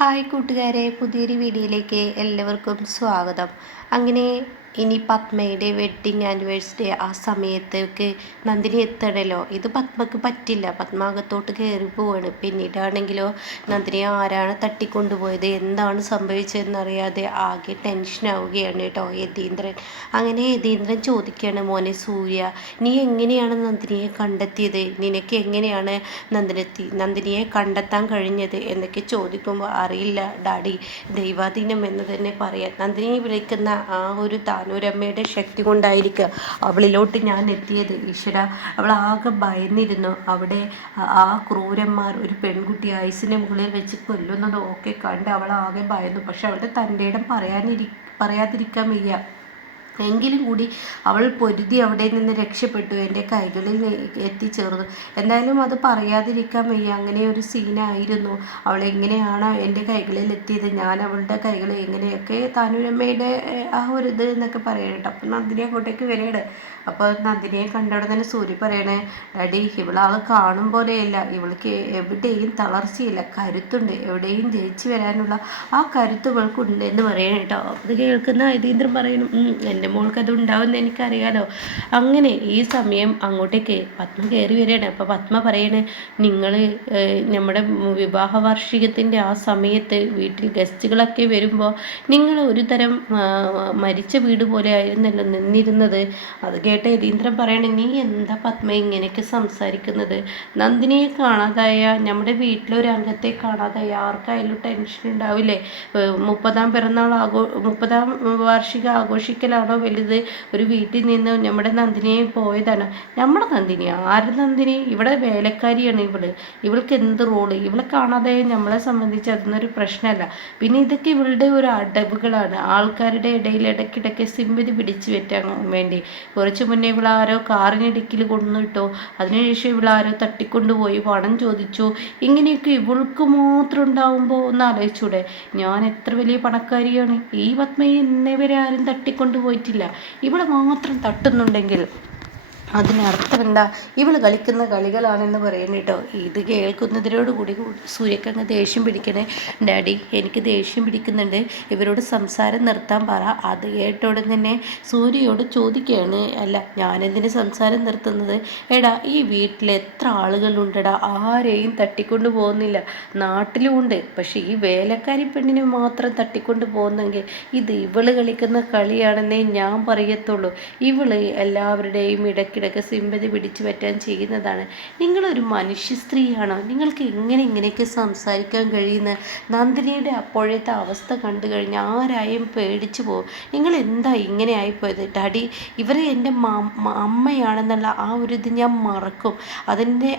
Hi കൂട്ടുകാരെ, പുതിയൊരു വീഡിയോയിലേക്ക് എല്ലാവർക്കും സ്വാഗതം. അങ്ങനെ ഇനി പത്മയുടെ വെഡ്ഡിങ് ആനിവേഴ്സറി ആ സമയത്തേക്ക് നന്ദിനി എത്തണല്ലോ. ഇത് പത്മക്ക് പറ്റില്ല. പത്മ അകത്തോട്ട് കയറി പോവാണ്. പിന്നീടാണെങ്കിലോ നന്ദിനി ആരാണ് തട്ടിക്കൊണ്ടുപോയത്, എന്താണ് സംഭവിച്ചതെന്നറിയാതെ ആകെ ടെൻഷനാവുകയാണ് കേട്ടോ യതീന്ദ്രൻ. അങ്ങനെ യതീന്ദ്രൻ ചോദിക്കുകയാണ്, മോനെ സൂര്യ, നീ എങ്ങനെയാണ് നന്ദിനിയെ കണ്ടെത്തിയത്, നിനക്ക് എങ്ങനെയാണ് നന്ദിനിയെ കണ്ടെത്താൻ കഴിഞ്ഞത് എന്നൊക്കെ ചോദിക്കുമ്പോൾ അറിയില്ല ഡാഡി, ദൈവാധീനം എന്ന് തന്നെ പറയാം. നന്ദിനിയെ വിളിക്കുന്ന ആ ഒരു താനൂരമ്മയുടെ ശക്തി കൊണ്ടായിരിക്കുക അവളിലോട്ട് ഞാൻ എത്തിയത്. ഈശ്വര, അവൾ ആകെ ഭയന്നിരുന്നു. അവിടെ ആ ക്രൂരന്മാർ ഒരു പെൺകുട്ടി ഐസിന് മുകളിൽ വെച്ച് കൊല്ലുന്നതും ഒക്കെ കണ്ട് അവൾ ആകെ ഭയന്നു. പക്ഷെ അവളുടെ തൻ്റെ ഇടം പറയാതിരിക്കാൻ വയ്യ. എങ്കിലും കൂടി അവൾ പൊരുതി അവിടെ നിന്ന് രക്ഷപ്പെട്ടു, എൻ്റെ കൈകളിൽ എത്തിച്ചേർന്നു. എന്തായാലും അത് പറയാതിരിക്കാൻ വയ്യ. അങ്ങനെ ഒരു സീനായിരുന്നു. അവൾ എങ്ങനെയാണ് എൻ്റെ കൈകളിൽ എത്തിയത്, ഞാൻ അവളുടെ കൈകൾ എങ്ങനെയൊക്കെ താനൂരമ്മയുടെ ആ ഒരു ഇത് എന്നൊക്കെ പറയട്ടെ. അപ്പം നന്ദിനി അങ്ങോട്ടേക്ക് വരികയാണ്. അപ്പോൾ നന്ദിനിയെ കണ്ടവിടെ തന്നെ സൂര്യ പറയണേ, ഡാഡി, ഇവളാൾ കാണും പോലെയല്ല, ഇവൾക്ക് എവിടെയും തളർച്ചയില്ല, കരുത്തുണ്ട്, എവിടെയും ജയിച്ചു വരാനുള്ള ആ കരുത്ത് ഇവൾക്കുണ്ട് എന്ന് പറയണം കേട്ടോ. അത് കേൾക്കുന്ന യതീന്ദ്രൻ പറയണം, എൻ്റെ മോൾക്ക് അത് ഉണ്ടാവുമെന്ന് എനിക്കറിയാലോ. അങ്ങനെ ഈ സമയം അങ്ങോട്ടേക്ക് പത്മ കയറി വരികയാണ്. അപ്പോൾ പത്മ പറയണേ, നിങ്ങൾ നമ്മുടെ വിവാഹ വാർഷികത്തിൻ്റെ ആ സമയത്ത് വീട്ടിൽ ഗസ്റ്റുകളൊക്കെ വരുമ്പോൾ നിങ്ങൾ ഒരു തരം മരിച്ച വീട് പോലെ ആയിരുന്നല്ലോ നിന്നിരുന്നത്. അത് കേട്ട യതീന്ദ്രൻ പറയണേ, നീ എന്താ പത്മ ഇങ്ങനെയൊക്കെ സംസാരിക്കുന്നത്, നന്ദിനിയെ കാണാതായ, നമ്മുടെ വീട്ടിലൊരു അംഗത്തെ കാണാതായ ആർക്കായാലും ടെൻഷൻ ഉണ്ടാവില്ലേ? 30ാം വാർഷിക ആഘോഷിക്കലാണോ വലുത്? ഒരു വീട്ടിൽ നിന്ന് നമ്മുടെ നന്ദിനിയെ പോയതാണ്. നമ്മുടെ നന്ദിനി ആര് നന്ദിനി? ഇവിടെ വേലക്കാരിയാണ് ഇവൾക്ക് എന്ത് റോള്? ഇവളെ കാണാതെ നമ്മളെ സംബന്ധിച്ച് അതൊന്നൊരു പ്രശ്നമല്ല. പിന്നെ ഇതൊക്കെ ഇവളുടെ ഒരു അടവുകളാണ്, ആൾക്കാരുടെ ഇടയിൽ ഇടയ്ക്കിടയ്ക്ക് സിമ്പതി പിടിച്ചു പറ്റാൻ വേണ്ടി. കുറച്ച് മുന്നേ ഇവളാരോ കാറിനിടയ്ക്കിൽ കൊണ്ടുവന്നിട്ടോ, അതിനുശേഷം ഇവളാരോ തട്ടിക്കൊണ്ടുപോയി പണം ചോദിച്ചു. ഇങ്ങനെയൊക്കെ ഇവൾക്ക് മാത്രം ഉണ്ടാവുമ്പോൾ ഒന്ന് ആലോചിച്ചൂടെ? ഞാൻ എത്ര വലിയ പണക്കാരിയാണ്, ഈ പത്മയെ ഇന്നേവരെ ആരും തട്ടിക്കൊണ്ടുപോയിട്ടില്ല. ഇവളെ മാത്രം തട്ടുന്നുണ്ടെങ്കിൽ അതിനർത്ഥം എന്താ? ഇവൾ കളിക്കുന്ന കളികളാണെന്ന് പറയുന്നു കേട്ടോ. ഇത് കേൾക്കുന്നതിനോട് കൂടി സൂര്യക്കങ്ങ് ദേഷ്യം പിടിക്കണേ. ഡാഡി, എനിക്ക് ദേഷ്യം പിടിക്കുന്നുണ്ട്, ഇവരോട് സംസാരം നിർത്താൻ പറ. അത് കേട്ടോടെ തന്നെ സൂര്യയോട് ചോദിക്കുകയാണ്, അല്ല ഞാനെന്തിന് സംസാരം നിർത്തുന്നത്? എടാ, ഈ വീട്ടിൽ എത്ര ആളുകളുണ്ടടാ, ആരെയും തട്ടിക്കൊണ്ട് പോകുന്നില്ല. നാട്ടിലുമുണ്ട്, പക്ഷെ ഈ വേലക്കാരി പെണ്ണിനെ മാത്രം തട്ടിക്കൊണ്ട് പോകുന്നെങ്കിൽ ഇത് ഇവള് കളിക്കുന്ന കളിയാണെന്നേ ഞാൻ പറയത്തുള്ളൂ. ഇവള് എല്ലാവരുടെയും ഇടയ്ക്കിടയ്ക്ക് സിമ്പതി പിടിച്ചു പറ്റാൻ ചെയ്യുന്നതാണ്. നിങ്ങളൊരു മനുഷ്യ സ്ത്രീയാണോ? നിങ്ങൾക്ക് എങ്ങനെ ഇങ്ങനെയൊക്കെ സംസാരിക്കാൻ കഴിയുന്ന? നന്ദിനിയുടെ അപ്പോഴത്തെ അവസ്ഥ കണ്ടു കഴിഞ്ഞാൽ ആരായും പേടിച്ചു പോകും. നിങ്ങൾ എന്താ ഇങ്ങനെ ആയിപ്പോയത്? ഡാഡി, ഇവരെ എൻ്റെ അമ്മയാണെന്നുള്ള ആ ഒരു ഇത് ഞാൻ മറക്കും.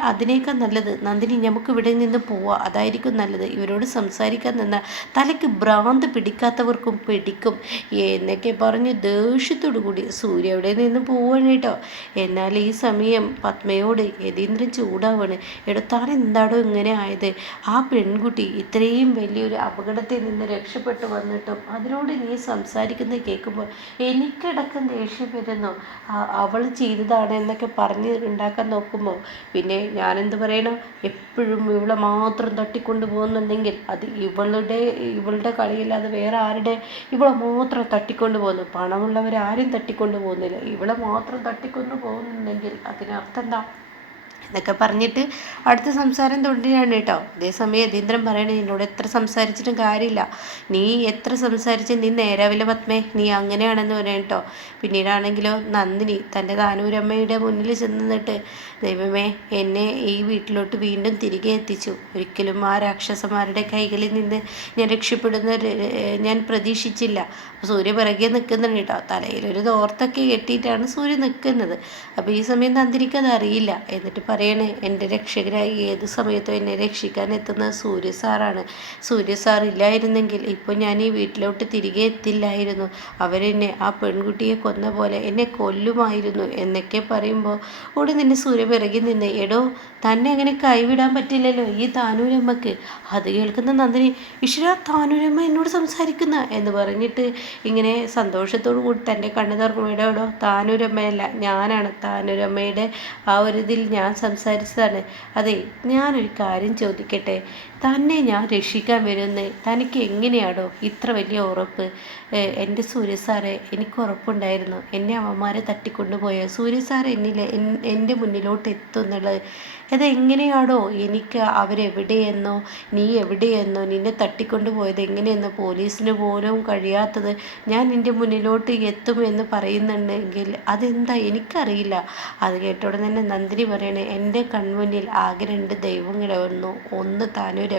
അതിനേക്കാൾ നല്ലത് നന്ദിനി, നമുക്ക് ഇവിടെ നിന്ന് പോവാം, അതായിരിക്കും നല്ലത്. ഇവരോട് സംസാരിക്കാൻ നിന്നാൽ തലയ്ക്ക് ഭ്രാന്ത് പിടിക്കാത്തവർക്കും പിടിക്കും എന്നൊക്കെ പറഞ്ഞ് ദേഷ്യത്തോടു കൂടി സൂര്യ അവിടെ നിന്ന് പോവാണ് കേട്ടോ. എന്നാൽ ഈ സമയം പത്മയോട് യതീന്ദ്രൻ ചൂടാവാണ്. താൻ എന്താടോ ഇങ്ങനെ ആയത്? ആ പെൺകുട്ടി ഇത്രയും വലിയൊരു അപകടത്തിൽ നിന്ന് രക്ഷപ്പെട്ടു വന്നിട്ടും അതിനോട് നീ സംസാരിക്കുന്നത് കേൾക്കുമ്പോൾ എനിക്കടക്കം ദേഷ്യം വരുന്നു. അവൾ ചെയ്തതാണ് എന്നൊക്കെ പറഞ്ഞ് ഉണ്ടാക്കാൻ നോക്കുമ്പോൾ പിന്നെ ഞാനെന്ത് പറയണം? എപ്പോഴും ഇവളെ മാത്രം തട്ടിക്കൊണ്ട് പോകുന്നുണ്ടെങ്കിൽ അത് ഇവളുടെ കളിയില്ലാതെ വേറെ ആരുടെ? ഇവളെ മാത്രം തട്ടിക്കൊണ്ട് പോകുന്നു. പണമുള്ളവരാരും തട്ടിക്കൊണ്ട് പോകുന്നില്ല, ഇവളെ മാത്രം തട്ടിക്കൊണ്ട് പോകുന്നുണ്ടെങ്കിൽ അതിനർത്ഥം എന്താ എന്നൊക്കെ പറഞ്ഞിട്ട് അടുത്ത സംസാരം തുടരുകയാണ് കേട്ടോ. അതേസമയം യതീന്ദ്രൻ പറയണേ, എന്നോട് എത്ര സംസാരിച്ചിട്ടും കാര്യമില്ല, നീ എത്ര സംസാരിച്ച് നീ നേരാവില്ല പത്മേ, നീ അങ്ങനെയാണെന്ന് പറയാം കേട്ടോ. പിന്നീടാണെങ്കിലോ നന്ദിനി തൻ്റെ താനൂരമ്മയുടെ മുന്നിൽ ചെന്നിട്ട്, ദൈവമേ, എന്നെ ഈ വീട്ടിലോട്ട് വീണ്ടും തിരികെ എത്തിച്ചു. ഒരിക്കലും ആ രാക്ഷസന്മാരുടെ കൈകളിൽ നിന്ന് ഞാൻ രക്ഷപ്പെടുന്ന ഞാൻ പ്രതീക്ഷിച്ചില്ല. സൂര്യ പിറകെ നിൽക്കുന്നുണ്ട് കേട്ടോ. തലയിലൊരു തോർത്തൊക്കെ കെട്ടിയിട്ടാണ് സൂര്യ നിൽക്കുന്നത്. അപ്പോൾ ഈ സമയം നന്ദിനിക്കത് അറിയില്ല. എന്നിട്ട് പറയണേ, എൻ്റെ രക്ഷകരായി ഏത് സമയത്തും എന്നെ രക്ഷിക്കാൻ എത്തുന്നത് സൂര്യ സാറാണ്. സൂര്യ സാർ ഇല്ലായിരുന്നെങ്കിൽ ഇപ്പോൾ ഞാൻ ഈ വീട്ടിലോട്ട് തിരികെ എത്തില്ലായിരുന്നു. അവരെന്നെ ആ പെൺകുട്ടിയെ കൊന്ന പോലെ എന്നെ കൊല്ലുമായിരുന്നു എന്നൊക്കെ പറയുമ്പോൾ ഇവിടെ നിന്ന് സൂര്യ പിറകെ നിന്ന്, എടോ, തന്നെ അങ്ങനെ കൈവിടാൻ പറ്റില്ലല്ലോ ഈ താനൂരമ്മക്ക്. അത് കേൾക്കുന്ന നന്ദിനി, ഈശ്വര, താനൂരമ്മ എന്നോട് സംസാരിക്കുന്ന എന്ന് പറഞ്ഞിട്ട് ഇങ്ങനെ സന്തോഷത്തോടു കൂടി തൻ്റെ കണ്ണ് തുറക്കും. എടോ, താനൂരമ്മയല്ല, ഞാനാണ് താനൂരമ്മയുടെ ആ ഒരു ഇതിൽ ഞാൻ സംസാരിച്ചതാണ്. അതെ, ഞാനൊരു കാര്യം ചോദിക്കട്ടെ, തന്നെ ഞാൻ രക്ഷിക്കാൻ വരുമെന്ന് തനിക്ക് എങ്ങനെയാടോ ഇത്ര വലിയ ഉറപ്പ്? എൻ്റെ സൂര്യ സാറേ, എനിക്ക് ഉറപ്പുണ്ടായിരുന്നു എന്നെ അവന്മാരെ തട്ടിക്കൊണ്ടുപോയ സൂര്യ സാർ എൻ്റെ മുന്നിലോട്ട് എത്തും എന്നുള്ളത്. അതെങ്ങനെയാടോ എനിക്ക് അവരെവിടെയെന്നോ നീ എവിടെയെന്നോ നിന്നെ തട്ടിക്കൊണ്ടുപോയത് എങ്ങനെയെന്നോ പോലീസിന് പോലും കഴിയാത്തത് ഞാൻ നിൻ്റെ മുന്നിലോട്ട് എത്തുമെന്ന് പറയുന്നുണ്ടെങ്കിൽ അതെന്താ എനിക്കറിയില്ല. അത് കേട്ടോടെ തന്നെ നന്ദിനി പറയണേ, എൻ്റെ കൺമുന്നിൽ ആകെ രണ്ട് ദൈവങ്ങളെ വന്നു. ഒന്ന് താനൂരമ്മ,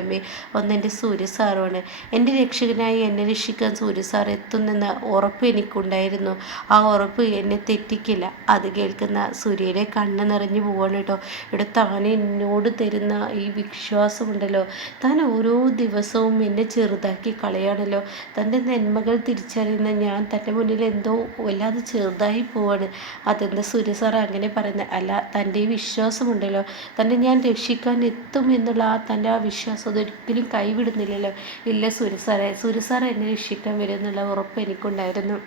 ഒന്ന് എൻ്റെ സൂര്യ സാറുമാണ്. എൻ്റെ രക്ഷകനായി എന്നെ രക്ഷിക്കാൻ സൂര്യ സാർ എത്തുന്നെന്ന ഉറപ്പ് എനിക്കുണ്ടായിരുന്നു. ആ ഉറപ്പ് എന്നെ തെറ്റിക്കില്ല. അത് കേൾക്കുന്ന സൂര്യയുടെ കണ്ണ് നിറഞ്ഞു പോവാണ് കേട്ടോ. ഇവിടെ താൻ എന്നോട് തരുന്ന ഈ വിശ്വാസമുണ്ടല്ലോ, താൻ ഓരോ ദിവസവും എന്നെ ചെറുതാക്കി കളയാണല്ലോ. തൻ്റെ നന്മകൾ തിരിച്ചറിയുന്ന ഞാൻ തൻ്റെ മുന്നിൽ എന്തോ വല്ലാതെ ചെറുതായി പോവാണ്. അതെന്താ സൂര്യ സാർ അങ്ങനെ പറയുന്നത്? അല്ല, തൻ്റെ ഈ വിശ്വാസമുണ്ടല്ലോ, തന്നെ ഞാൻ രക്ഷിക്കാൻ എത്തും എന്നുള്ള തൻ്റെ ആ വിശ്വാസം അതൊരിക്കലും കൈവിടുന്നില്ലല്ലോ. ഇല്ല സൂര്യ സാറേ എന്നെ രക്ഷിക്കാൻ വരും എന്നുള്ള ഉറപ്പ് എനിക്കുണ്ടായിരുന്നു.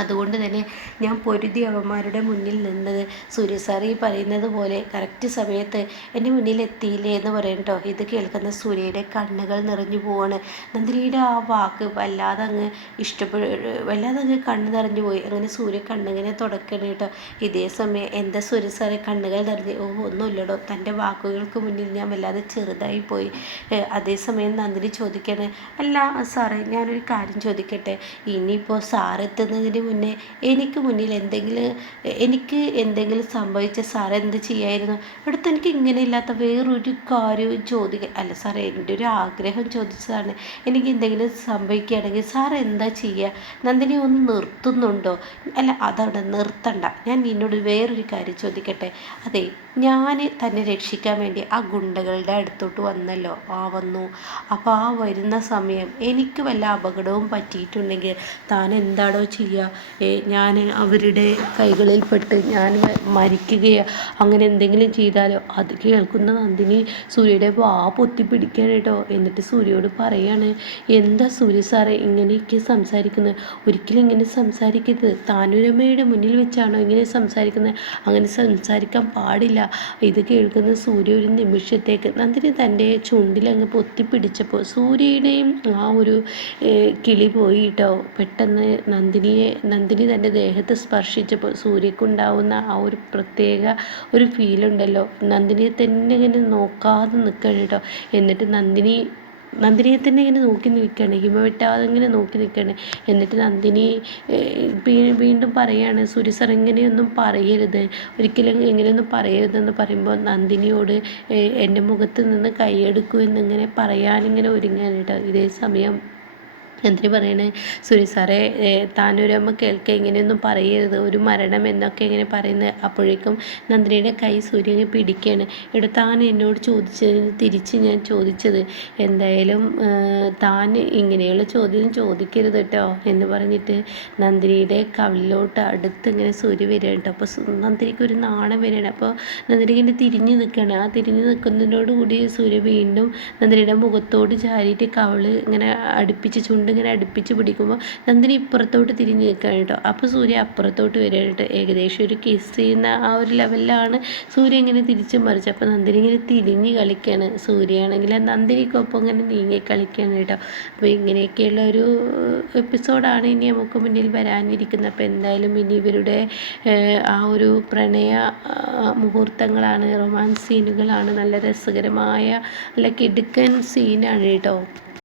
അതുകൊണ്ട് തന്നെ ഞാൻ പൊരുതി അവന്മാരുടെ മുന്നിൽ നിന്നത്. സൂര്യ സാർ ഈ പറയുന്നത് പോലെ കറക്റ്റ് സമയത്ത് എൻ്റെ മുന്നിൽ എത്തിയില്ലേ എന്ന് പറയും കേട്ടോ. ഇത് കേൾക്കുന്ന സൂര്യയുടെ കണ്ണുകൾ നിറഞ്ഞു പോവാണ്. നന്ദിനിയുടെ ആ വാക്ക് വല്ലാതെ അങ്ങ് വല്ലാതെ അങ്ങ് കണ്ണ് നിറഞ്ഞു പോയി. അങ്ങനെ സൂര്യ കണ്ണിങ്ങനെ തുടക്കണം കേട്ടോ. ഇതേ സമയം എന്താ സൂര്യ സാറെ കണ്ണുകൾ നിറഞ്ഞ്? ഒന്നുമില്ലടോ, തൻ്റെ വാക്കുകൾക്ക് മുന്നിൽ ഞാൻ വല്ലാതെ ചെറുതായി പോയി. അതേസമയം നന്ദിനി ചോദിക്കണേ, അല്ല സാറേ ഞാനൊരു കാര്യം ചോദിക്കട്ടെ, ഇനിയിപ്പോൾ സാറെത്തുന്നതിന് മുന്നേ എനിക്ക് മുന്നിൽ എനിക്ക് എന്തെങ്കിലും സംഭവിച്ച സാർ എന്ത് ചെയ്യായിരുന്നു? ഇവിടുത്തെ എനിക്ക് ഇങ്ങനെയില്ലാത്ത വേറൊരു കാര്യവും ചോദിക്കുക അല്ല സാറേ, എൻ്റെ ഒരു ആഗ്രഹം ചോദിച്ചതാണ്. എനിക്ക് എന്തെങ്കിലും സംഭവിക്കുകയാണെങ്കിൽ സാർ എന്താ ചെയ്യുക? നന്ദിനി ഒന്ന് നിർത്തുന്നുണ്ടോ? അല്ല അതവിടെ നിർത്തണ്ട, ഞാൻ നിന്നോട് വേറൊരു കാര്യം ചോദിക്കട്ടെ. അതെ, ഞാൻ തന്നെ രക്ഷിക്കാൻ വേണ്ടി ആ ഗുണ്ടകളുടെ അടുത്തോട്ട് വന്നല്ലോ, വന്നു. അപ്പോൾ ആ വരുന്ന സമയം എനിക്ക് വല്ല അപകടവും പറ്റിയിട്ടുണ്ടെങ്കിൽ താൻ എന്താണോ ചെയ്യുക? ഞാൻ അവരുടെ കൈകളിൽപ്പെട്ട് ഞാൻ മരിക്കുകയോ അങ്ങനെ എന്തെങ്കിലും ചെയ്താലോ? അത് കേൾക്കുന്ന നന്ദിനി സൂര്യയുടെ വാ പൊത്തി പിടിക്കാൻ കേട്ടോ. എന്നിട്ട് സൂര്യയോട് പറയാണ്, എന്താ സൂര്യ സാറേ ഇങ്ങനെയൊക്കെ സംസാരിക്കുന്നത്? ഒരിക്കലും ഇങ്ങനെ സംസാരിക്കരുത്. താനൂരമ്മയുടെ മുന്നിൽ വെച്ചാണോ ഇങ്ങനെ സംസാരിക്കുന്നത്? അങ്ങനെ സംസാരിക്കാൻ പാടില്ല. ഇത് കേൾക്കുന്ന സൂര്യ ഒരു നിമിഷത്തേക്ക് നന്ദിനി തൻ്റെ ചുണ്ടിലങ്ങ് പൊത്തിപ്പിടിച്ചപ്പോൾ സൂര്യയുടെയും ആ ഒരു കിളി പോയി കേട്ടോ. പെട്ടെന്ന് നന്ദിനി തൻ്റെ ദേഹത്ത് സ്പർശിച്ചപ്പോൾ സൂര്യക്കുണ്ടാവുന്ന ആ ഒരു പ്രത്യേക ഒരു ഫീലുണ്ടല്ലോ, നന്ദിനിയെ തന്നെ ഇങ്ങനെ നോക്കാതെ നിൽക്കണം കേട്ടോ. എന്നിട്ട് നന്ദിനിയെ തന്നെ ഇങ്ങനെ നോക്കി നിൽക്കുകയാണ്, ഹിമ വെട്ടാതെ ഇങ്ങനെ നോക്കി നിൽക്കുകയാണ്. എന്നിട്ട് നന്ദിനി വീണ്ടും പറയാണ്, സൂര്യ സാർ ഇങ്ങനെയൊന്നും പറയരുത്, ഒരിക്കലും ഇങ്ങനെയൊന്നും പറയരുതെന്ന് പറയുമ്പോൾ നന്ദിനിയോട് എൻ്റെ മുഖത്ത് നിന്ന് കൈയെടുക്കൂ എന്നിങ്ങനെ പറയാനിങ്ങനെ ഒരുങ്ങാൻ കേട്ടോ. ഇതേ സമയം നന്ദിനി പറയണേ, സൂര്യ സാറേ താനൂരമ്മ കേൾക്കുക ഇങ്ങനെയൊന്നും പറയരുത്, ഒരു മരണം എന്നൊക്കെ ഇങ്ങനെ പറയുന്നത്. അപ്പോഴേക്കും നന്ദിനിയുടെ കൈ സൂര്യൻ പിടിക്കുകയാണ്. ഇവിടെ താൻ എന്നോട് ചോദിച്ചതിന് തിരിച്ച് ഞാൻ ചോദിച്ചത്, എന്തായാലും താൻ ഇങ്ങനെയുള്ള ചോദ്യം ചോദിക്കരുത് കേട്ടോ എന്ന് പറഞ്ഞിട്ട് നന്ദിനിയുടെ കവിളിലോട്ട് അടുത്ത് ഇങ്ങനെ സൂര്യ വരികയാണ് കേട്ടോ. അപ്പോൾ നന്ദിനിക്ക് ഒരു നാണം വരികയാണ്. അപ്പോൾ നന്ദിനി ഇങ്ങനെ തിരിഞ്ഞ് നിൽക്കുകയാണ്. ആ തിരിഞ്ഞ് നിൽക്കുന്നതിനോടുകൂടി സൂര്യ വീണ്ടും നന്ദിനിയുടെ മുഖത്തോട് ചാരിയിട്ട് കവിള് ഇങ്ങനെ അടുപ്പിച്ച് ഇങ്ങനെ അടുപ്പിച്ച് പിടിക്കുമ്പോൾ നന്ദിനി ഇപ്പുറത്തോട്ട് തിരിഞ്ഞ് നിൽക്കുകയാണ് കേട്ടോ. അപ്പോൾ സൂര്യ അപ്പുറത്തോട്ട് വരികയാണ്. ഏകദേശം ഒരു കിസ് ചെയ്യുന്ന ആ ഒരു ലെവലിലാണ് സൂര്യ ഇങ്ങനെ തിരിച്ച് മറിച്ച്. അപ്പോൾ നന്ദിനി ഇങ്ങനെ തിരിഞ്ഞ് കളിക്കുകയാണ്. സൂര്യയാണെങ്കിൽ നന്ദിനിക്കൊപ്പം ഇങ്ങനെ നീങ്ങി കളിക്കുകയാണ് കേട്ടോ. അപ്പോൾ ഇങ്ങനെയൊക്കെയുള്ള ഒരു എപ്പിസോഡാണ് ഇനി നമുക്ക് മുന്നിൽ വരാനിരിക്കുന്നത്. അപ്പോൾ എന്തായാലും ഇനി ഇവരുടെ ആ ഒരു പ്രണയ മുഹൂർത്തങ്ങളാണ്, റൊമാൻസ് സീനുകളാണ്, നല്ല രസകരമായ നല്ല കിടുക്കൻ സീനാണ് കേട്ടോ.